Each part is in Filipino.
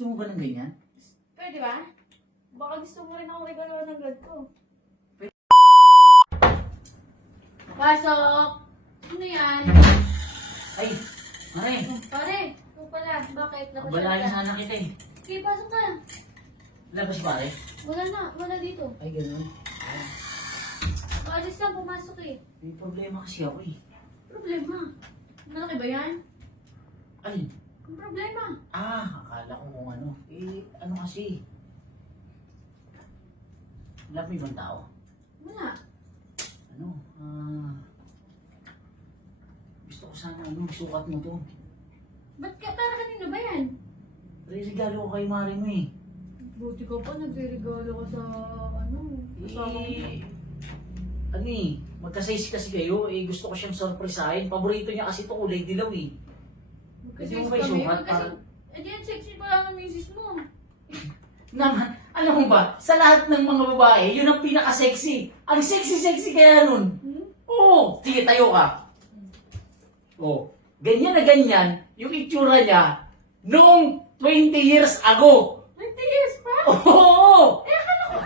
Gusto mo ba ng ganyan? Pwede ba? Baka gusto mo rin ako regalo ng ganito. Pasok! Ano yan? Ay, Mare, Pare, ito pala. Bakit? balayan sana kita eh. Okay, pasok ka. Labas pare? Wala na, wala dito. Ay, ganun. Ay, Paalis lang, pumasok eh. may problema kasi ako eh. Problema. Malaki ba yan? Alin? Ang problema. Akala ko kung ano. Ano kasi? Wala mo ibang tao? Wala. Ano? Gusto ko sana sukat mo to. Ba't ka para kanino ba yan? Regalo ko kay Mare mo eh. Buti ka pa, nagre-regalo ka sa kasama mo. Ano eh, magka-size kasi kayo, gusto ko siyang sorpresahin. Paborito niya kasi ito kulay dilaw eh. Kasi Hindi mo kayo sukat para... Eh di yan, sexy pa lang ang misis mo. Naman, alam mo ba, sa lahat ng mga babae, yun ang pinaka-sexy. Ang sexy-sexy kaya nun. Oo, sige tayo ka. Oh, ganyan na ganyan, yung itsura niya, noong 20 years ago. 20 years pa? Oo! Eh, akala ko.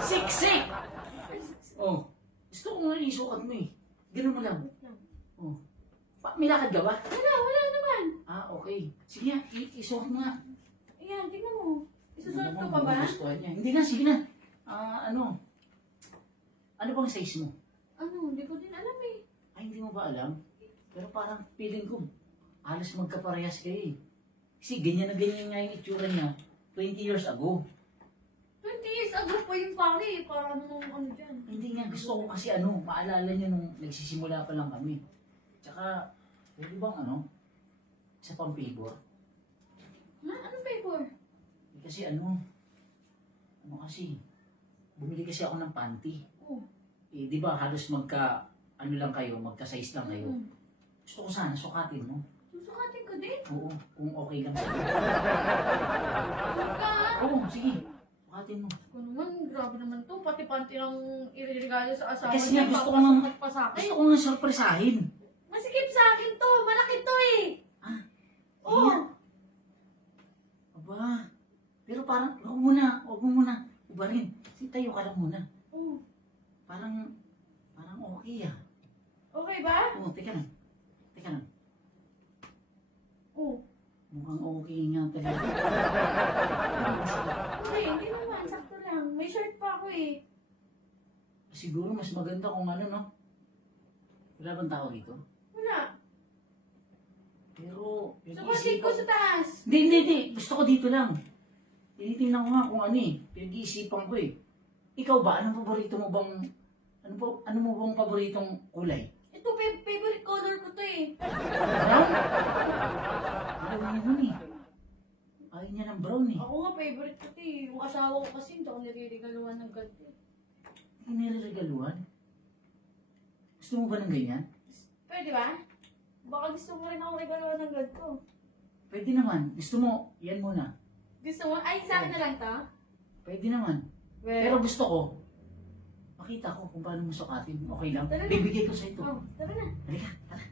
Siksik! Oh, gusto ko nga isukat mo eh. Ganun mo lang. Oh. May lakad ka ba? Wala naman. Okay. Sige nga, isukat mo nga. Ayan, tingnan mo. Isusunod ko Ano pa ba? magugustuhan niya. Hindi na, sige na. Ano? Ano bang size mo? Ano, hindi ko din alam eh. Ay, hindi mo ba alam? Pero parang feeling ko, halos magkaparehas kayo eh. Kasi ganyan na ganyan nga yung itsura niya 20 years ago. 20 years ago pa yung pare eh. Parang nung ano dyan. Hindi nga, gusto ko kasi maalala niyo nung nagsisimula pa lang kami. Tsaka, pwede bang isa pang favor? Ha? Anong paper? Kasi kasi, bumili kasi ako ng panty. Oh. Di ba halos lang kayo, magka-size lang kayo. Gusto ko sana sukatin mo. Susukatin ko din. Oo, kung okay lang sa'yo. Suka! Oo, sige. Sukatin mo. Kung naman, grabe naman to. Pati panty ng iririgalo sa asawa Kasi nga, gusto ko papasukat pa sa akin. Gusto ko nga sorpresahin. Masikip sa akin to. Malaki to eh. Oo. Iya. Aba. Pero parang, huwag mo muna ubarin. Kasi tayo ka lang muna. Oo. Parang okay ah. Okay ba? Oo, teka lang. Oo. Mukhang okay nga talaga. Hindi naman. Sakto lang. May shirt pa ako eh. Siguro mas maganda kung no? Wala bang tao dito? Wala. Pero, Sukatin ko sa taas. Hindi. Gusto ko dito lang. Tinitingnan ko nga kung pinag-iisipan ko eh. Ikaw ba, anong paborito mo bang, ano mo bang paboritong kulay? Ito, favorite color ko to eh. Brown? Ayaw niya nun eh. Ayaw niya ng brown eh. Ako nga, favorite ko to eh. Yung asawa ko kasi hindi ako nire-regaluhan ng ganito eh. Hindi nire-regaluhan. Gusto mo ba ng ganyan? Pwede ba? Baka gusto mo rin ako regaluhan ng ganito. Pwede naman. Gusto mo, yan muna. Gusto mo? Ay, sa akin na lang to? Pwede naman. Pero gusto ko, makita ko kung paano mo sukatin. Okay lang? Talaga? Bibigay ko sa ito. Oh, tara na. Halika, tara.